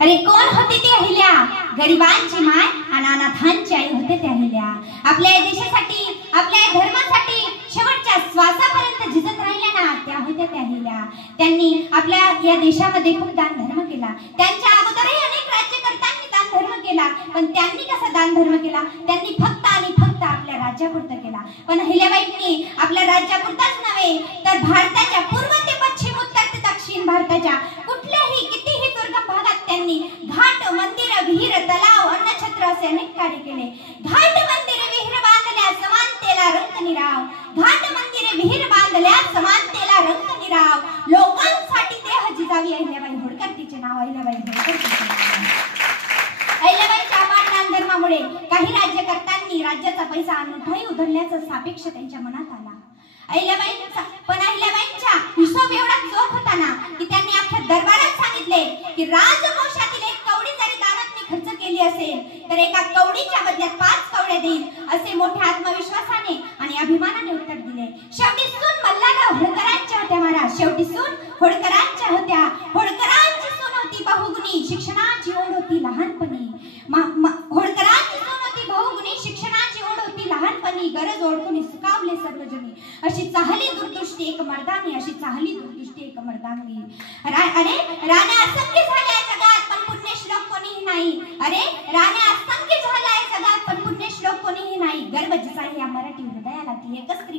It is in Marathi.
अरे कोण होती ती अहिल्या? गरिबांची माय आणि अनाथांची आई होते त्या अहिल्या. आपल्या देशासाठी, आपल्या धर्मासाठी शेवटच्या श्वासापर्यंत झिजत राहिल्या ना, त्या होत्या त्या अहिल्या. त्यांनी आपल्या या देशामध्ये खूप दान धर्म केला. त्यांच्या अगोदरही अनेक राज्यकर्त्यांनी दान धर्म केला, पण त्यांनी कसा दान धर्म केला? त्यांनी फक्त आणि फक्त आपल्या राज्यापुरता केला. पण अहिल्याबाईंनी आपल्या राज्यापुरताच नव्हे तर भारताच्या पूर्व ते पश्चिम, उत्तर ते दक्षिण भारताच्या कुठल्याही कितीही दुर्गम भागात त्यांनी घाट, मंदिर, विहीर, तलाव, अन्नछत्र असे अनेक कार्य केले. घाट, मंदिर, विहीर बांधल्या समानतेला रंग निराव. घाट, मंदिर, विहीर बांधल्या समानतेला रंग निराव. लोकांसाठी देह जिजावी अहिल्याबाई होळकर तिचे नाव. अहिल्याबाई होळकर. अहिल्याबाईंच्या अपार दान धर्मामुळे काही राज्यकर्त्यांनी राज्याचा पैसा अनोठाही उधळण्याचा सापेक्ष त्यांच्या मनात आला. अहिल्याबाईंच्या हिशोब एवढा चोख होता ना की त्यांनी अख्ख्या दरबारात सांगितले की राजकोषातील एक कवडी जरी दानात मी खर्च केली असेल तर एका कवडीच्या बदल्यात 5 कवड्या देईल, असे मोठ्या आत्मविश्वासाने आणि अभिमानाने उत्तर दिले. शेवटी सून मल्हारराव होळकरांच्या होत्या महाराज. शेवटी सून होळकरांच्या होत्या. होळकरांची सून होती बहुगुणी, शिक्षणाची ओढ होती लहानपणी. होळकरांची सून होती बहुगुणी, शिक्षणाची ओढ होती लहानपणी. गरज ओळखून सुकावले सर्वजणी. अशी चाहली दूरदृष्टी एक मर्दानी, अशी चाहली दूरदृष्टी एक मर्दानी. अरे राण्या असंख्य झाल्या जगात पण पुण्यश्लोक कोणीही नाही. अरे राण्या असंख्य झाल्या जगात पण पुण्यश्लोक कोणीही नाही. गर्व जिचा या मराठी हृदयाला ती एकच स्त्री